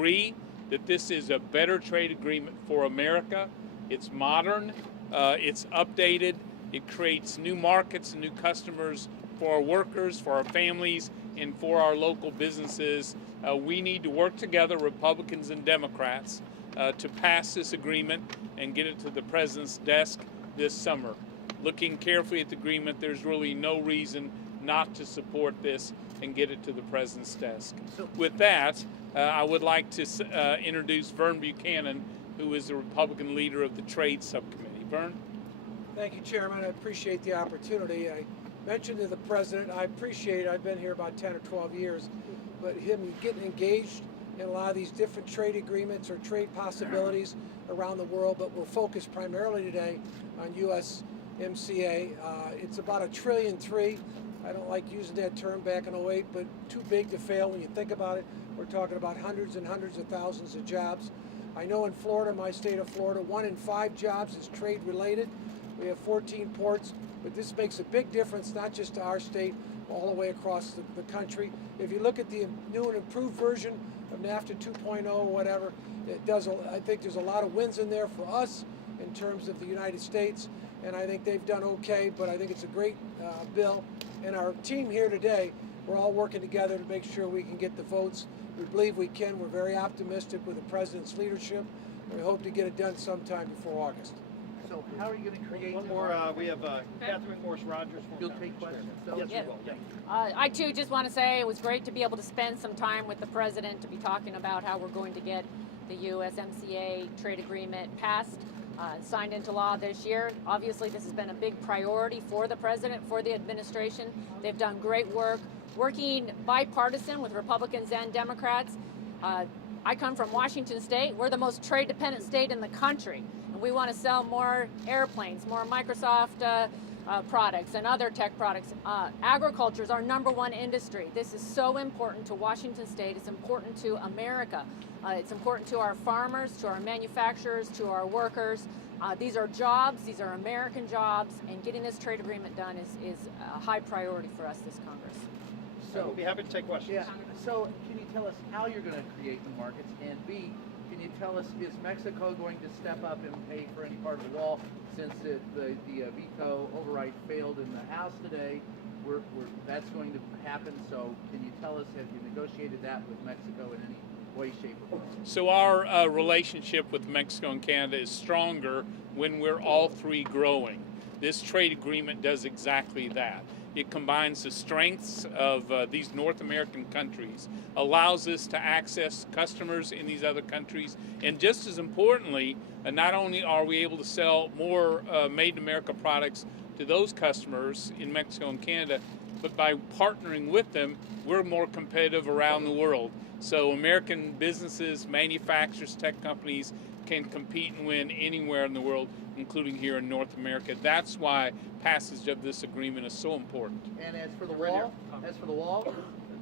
agree that this is a better trade agreement for America. It's modern, it's updated, it creates new markets and new customers for our workers, for our families, and for our local businesses. We need to work together, Republicans and Democrats, to pass this agreement and get it to the President's desk this summer. Looking carefully at the agreement, there's really no reason not to support this and get it to the President's desk. With that, I would like to introduce Vern Buchanan, who is the Republican leader of the Trade Subcommittee. Vern? Thank you, Chairman. I appreciate the opportunity. I mentioned to the President, I appreciate, I've been here about 10 or 12 years, but him getting engaged in a lot of these different trade agreements or trade possibilities around the world, but we're focused primarily today on USMCA. It's about $1.3 trillion. I don't like using that term back in 08, but too big to fail when you think about it. We're talking about hundreds and hundreds of thousands of jobs. I know in Florida, my state of Florida, 1 in 5 jobs is trade related. We have 14 ports, but this makes a big difference, not just to our state, all the way across the country. If you look at the new and improved version of NAFTA 2.0 or whatever, I think there's a lot of wins in there for us in terms of the United States, and I think they've done okay, but I think it's a great bill. And our team here today, we're all working together to make sure we can get the votes. We believe we can. We're very optimistic with the President's leadership, and we hope to get it done sometime before August. So how are you going to create one more? We have Catherine Morse Rogers. You'll take questions. Yes, Yeah. we will. Yeah. I too just want to say it was great to be able to spend some time with the President to be talking about how we're going to get the USMCA trade agreement passed, signed into law this year. Obviously, this has been a big priority for the President, for the administration. They've done great work, working bipartisan with Republicans and Democrats. I come from Washington State. We're the most trade-dependent state in the country. And we want to sell more airplanes, more Microsoft products and other tech products. Agriculture is our #1 industry. This is so important to Washington State. It's important to America. It's important to our farmers, to our manufacturers, to our workers. These are jobs. These are American jobs. And getting this trade agreement done is a high priority for us this Congress. So we'll be happy to take questions. Yeah. So can you tell us how you're going to create the markets? And B, can you tell us, is Mexico going to step up and pay for any part of the wall since the veto override failed in the House today? That's going to happen. So can you tell us, have you negotiated that with Mexico in any way, shape, or form? So our relationship with Mexico and Canada is stronger when we're all three growing. This trade agreement does exactly that. It combines the strengths of these North American countries, allows us to access customers in these other countries, and just as importantly, not only are we able to sell more Made in America products to those customers in Mexico and Canada, but by partnering with them, we're more competitive around the world. So American businesses, manufacturers, tech companies can compete and win anywhere in the world, including here in North America. That's why passage of this agreement is so important. And as for the wall,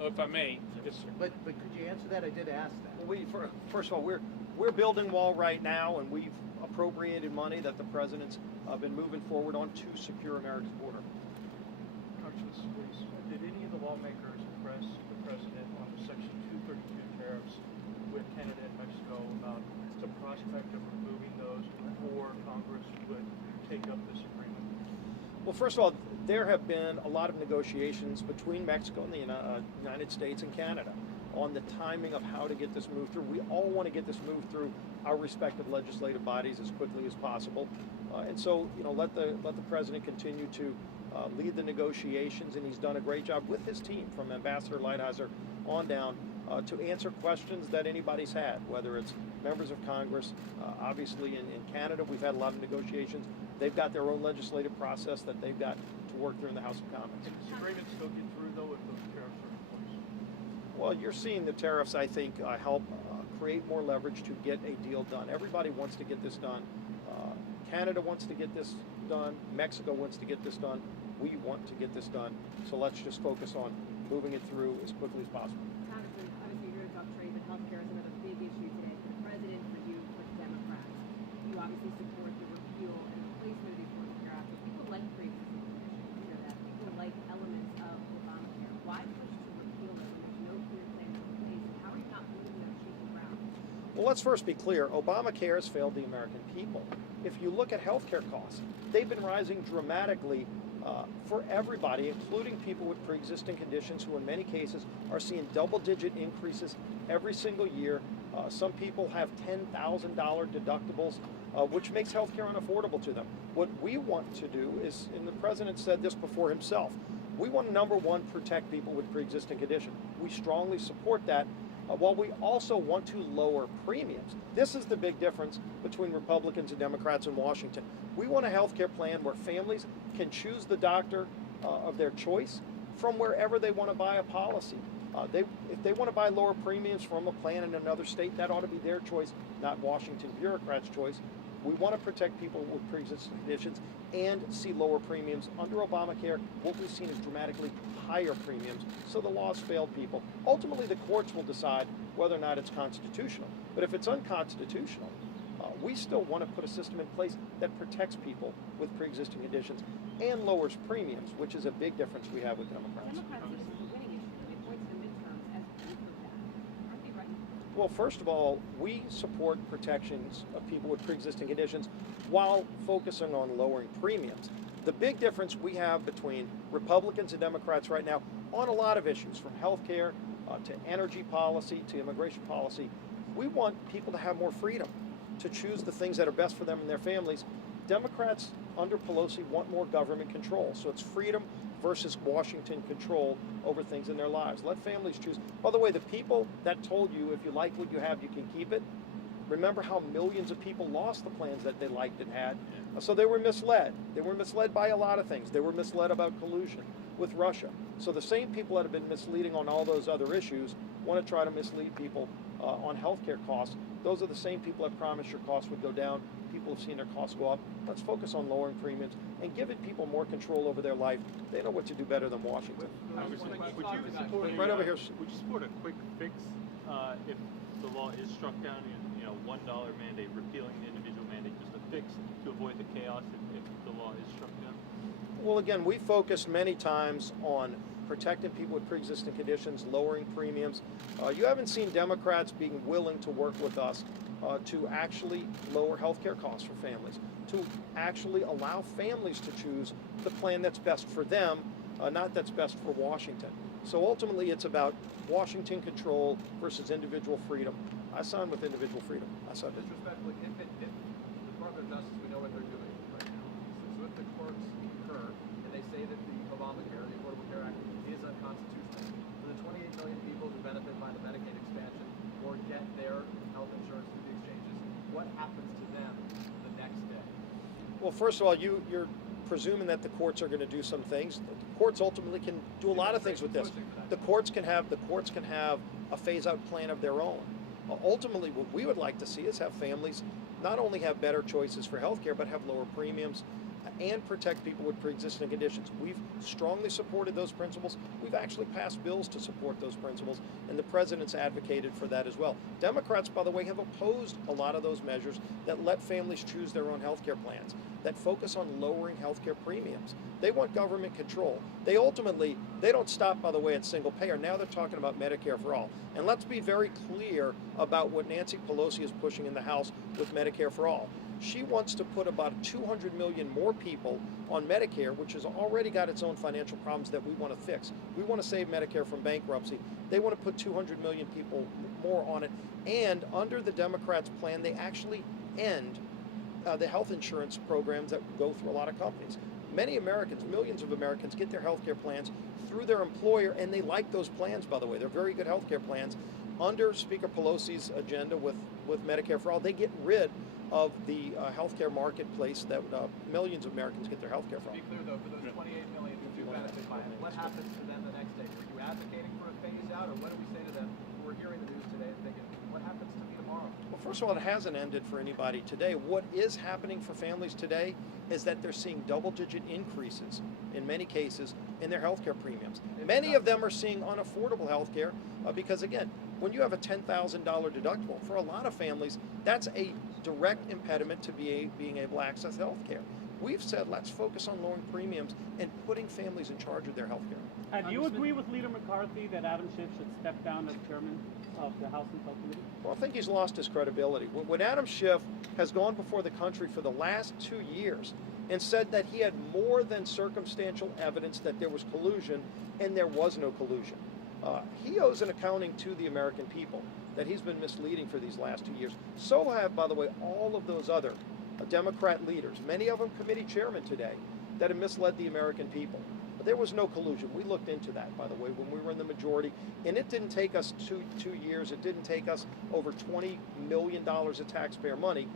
If I may, yes, sir. but could you answer that? I did ask that. Well, first of all, we're building wall right now, and we've appropriated money that the President's been moving forward on to secure America's border. Did any of the lawmakers press the President on the Section 232 tariffs with Canada and Mexico about the prospect of removing those before Congress would take up this agreement? Well, first of all, there have been a lot of negotiations between Mexico and the United States and Canada on the timing of how to get this moved through. We all want to get this moved through our respective legislative bodies as quickly as possible. And so, let the President continue to lead the negotiations, and he's done a great job with his team, from Ambassador Lighthizer on down, to answer questions that anybody's had, whether it's members of Congress. Obviously in Canada, we've had a lot of negotiations. They've got their own legislative process that they've got to work through in the House of Commons. Does this agreement still get through, though, if those tariffs are in place? Well, you're seeing the tariffs, I think, help create more leverage to get a deal done. Everybody wants to get this done. Canada wants to get this done. Mexico wants to get this done. We want to get this done. So let's just focus on moving it through as quickly as possible. Congressman, obviously you're going to talk trade, but healthcare is another big issue today. The President, for you, for the Democrats, you obviously support the repeal and replacement of the Affordable Care Act. But people like pre-existing conditions. You know that. People like elements of Obamacare. Why push to repeal it when there's no clear plan in place? And how are you not moving that shaky ground? Well, let's first be clear. Obamacare has failed the American people. If you look at healthcare costs, they've been rising dramatically for everybody, including people with pre-existing conditions who in many cases are seeing double-digit increases every single year. Some people have $10,000 deductibles, which makes healthcare unaffordable to them. What we want to do is, and the president said this before himself, we want to, number one, protect people with pre-existing condition. We strongly support that. While we also want to lower premiums. This is the big difference between Republicans and Democrats in Washington. We want a health care plan where families can choose the doctor of their choice from wherever they want to buy a policy. If they want to buy lower premiums from a plan in another state, that ought to be their choice, not Washington bureaucrats' choice. We want to protect people with pre-existing conditions and see lower premiums. Under Obamacare, what we've seen is dramatically higher premiums, so the law's failed people. Ultimately, the courts will decide whether or not it's constitutional. But if it's unconstitutional, we still want to put a system in place that protects people with pre-existing conditions and lowers premiums, which is a big difference we have with Democrats. Democrats are just a winning issue. They point to the midterms as proof of that. Aren't they right? Well, first of all, we support protections of people with pre-existing conditions while focusing on lowering premiums. The big difference we have between Republicans and Democrats right now on a lot of issues, from health care to energy policy to immigration policy, we want people to have more freedom to choose the things that are best for them and their families. Democrats under Pelosi want more government control, so it's freedom versus Washington control over things in their lives. Let families choose. By the way, the people that told you if you like what you have, you can keep it, remember how millions of people lost the plans that they liked and had. So they were misled. They were misled by a lot of things. They were misled about collusion with Russia. So the same people that have been misleading on all those other issues want to try to mislead people on healthcare costs. Those are the same people that promised your costs would go down. People have seen their costs go up. Let's focus on lowering premiums and giving people more control over their life. They know what to do better than Washington. Right over here. Would you support a quick fix if the law is struck down? $1 mandate, repealing the individual mandate, just a fix to avoid the chaos if the law is struck down? Well, again, we focused many times on protecting people with pre-existing conditions, lowering premiums. You haven't seen Democrats being willing to work with us to actually lower health care costs for families, to actually allow families to choose the plan that's best for them, not that's best for Washington. So ultimately, it's about Washington control versus individual freedom. I sign with individual freedom. I sign with Disrespectfully, if the Department of Justice, we know what they're doing right now. So if the courts concur and they say that the Obamacare, the Affordable Care Act, is unconstitutional, for the 28 million people who benefit by the Medicaid expansion or get their health insurance through the exchanges, what happens to them the next day? Well, first of all, you're presuming that the courts are going to do some things. The courts ultimately can do a lot of things with this. The courts can have a phase-out plan of their own. Ultimately, what we would like to see is have families not only have better choices for health care, but have lower premiums and protect people with pre-existing conditions. We've strongly supported those principles. We've actually passed bills to support those principles, and the president's advocated for that as well. Democrats, by the way, have opposed a lot of those measures that let families choose their own health care plans, that focus on lowering health care premiums. They want government control. They don't stop, by the way, at single payer. Now they're talking about Medicare for all. And let's be very clear about what Nancy Pelosi is pushing in the House with Medicare for all. She wants to put about 200 million more people on Medicare, which has already got its own financial problems that we want to fix. We want to save Medicare from bankruptcy. They want to put 200 million people more on it. And under the Democrats' plan, they actually end the health insurance programs that go through a lot of companies. Many Americans, millions of Americans, get their health care plans through their employer, and they like those plans, by the way. They're very good health care plans. Under Speaker Pelosi's agenda with Medicare for all, they get rid of the healthcare marketplace that millions of Americans get their healthcare from. To be clear though, for those 28 million who do benefit by it, what happens to them the next day? Are you advocating for a phase out, or what do we say to them who are hearing the news today and thinking, what happens to me tomorrow? Well, first of all, it hasn't ended for anybody today. What is happening for families today is that they're seeing double-digit increases, in many cases, in their healthcare premiums. Many of them are seeing unaffordable healthcare because, again, when you have a $10,000 deductible, for a lot of families, that's a direct impediment to being able to access health care. We've said let's focus on lowering premiums and putting families in charge of their health care. Do you agree with Leader McCarthy that Adam Schiff should step down as chairman of the House Intel Committee? Well, I think he's lost his credibility. When Adam Schiff has gone before the country for the last 2 years and said that he had more than circumstantial evidence that there was collusion, and there was no collusion. He owes an accounting to the American people that he's been misleading for these last 2 years. So have, by the way, all of those other Democrat leaders, many of them committee chairmen today, that have misled the American people. But there was no collusion. We looked into that, by the way, when we were in the majority, and it didn't take us two years. It didn't take us over $20 million of taxpayer money.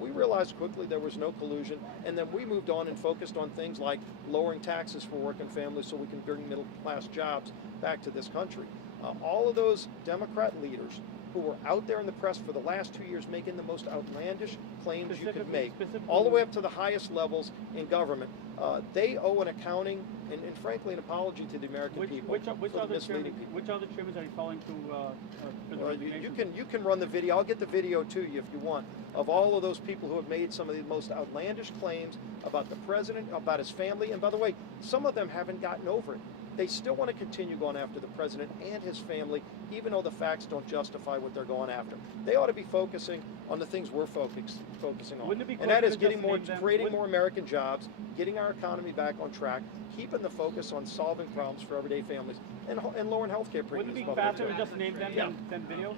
We realized quickly there was no collusion, and then we moved on and focused on things like lowering taxes for working families so we can bring middle-class jobs back to this country. All of those Democrat leaders who were out there in the press for the last 2 years making the most outlandish claims you could make, all the way up to the highest levels in government, they owe an accounting and frankly, an apology to the American people Which for other misleading people. which other chairmen are you calling to for the resignation? You can run the video. I'll get the video to you if you want, of all of those people who have made some of the most outlandish claims about the president, about his family, and by the way, some of them haven't gotten over it. They still want to continue going after the president and his family, even though the facts don't justify what they're going after. They ought to be focusing on the things we're focusing on, Wouldn't it be and that closer is to getting just more, name them? creating more American jobs, getting our economy back on track, keeping the focus on solving problems for everyday families, and lowering health care premiums. Wouldn't it be by the way, faster too. to just name them than videos?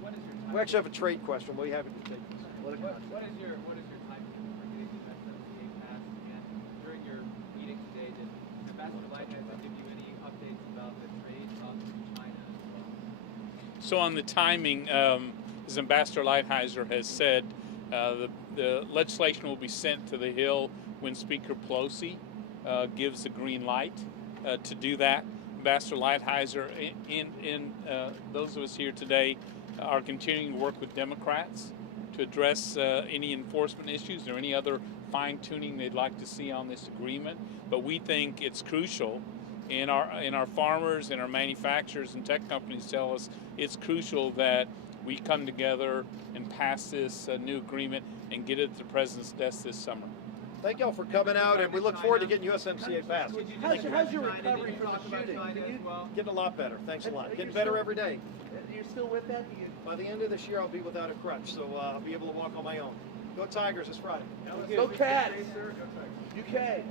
What is your We actually have a trade question. We'll be happy to take this. what is your time for getting the USMCA passed? And during your meeting today, did Ambassador Lighthizer give you any updates about the trade talks with China as well? So on the timing, as Ambassador Lighthizer has said, the legislation will be sent to the Hill when Speaker Pelosi gives the green light to do that. Ambassador Lighthizer and those of us here today are continuing to work with Democrats to address any enforcement issues or any other fine-tuning they'd like to see on this agreement. But we think it's crucial, and our farmers and our manufacturers and tech companies tell us it's crucial that we come together and pass this new agreement and get it to the President's desk this summer. Thank y'all for coming out, and we look forward to getting USMCA passed. How's your recovery from the shooting? Getting a lot better. Thanks a lot. Getting better every day. You're still with that? By the end of this year, I'll be without a crutch, so I'll be able to walk on my own. Go Tigers this Friday. Go Cats! UK!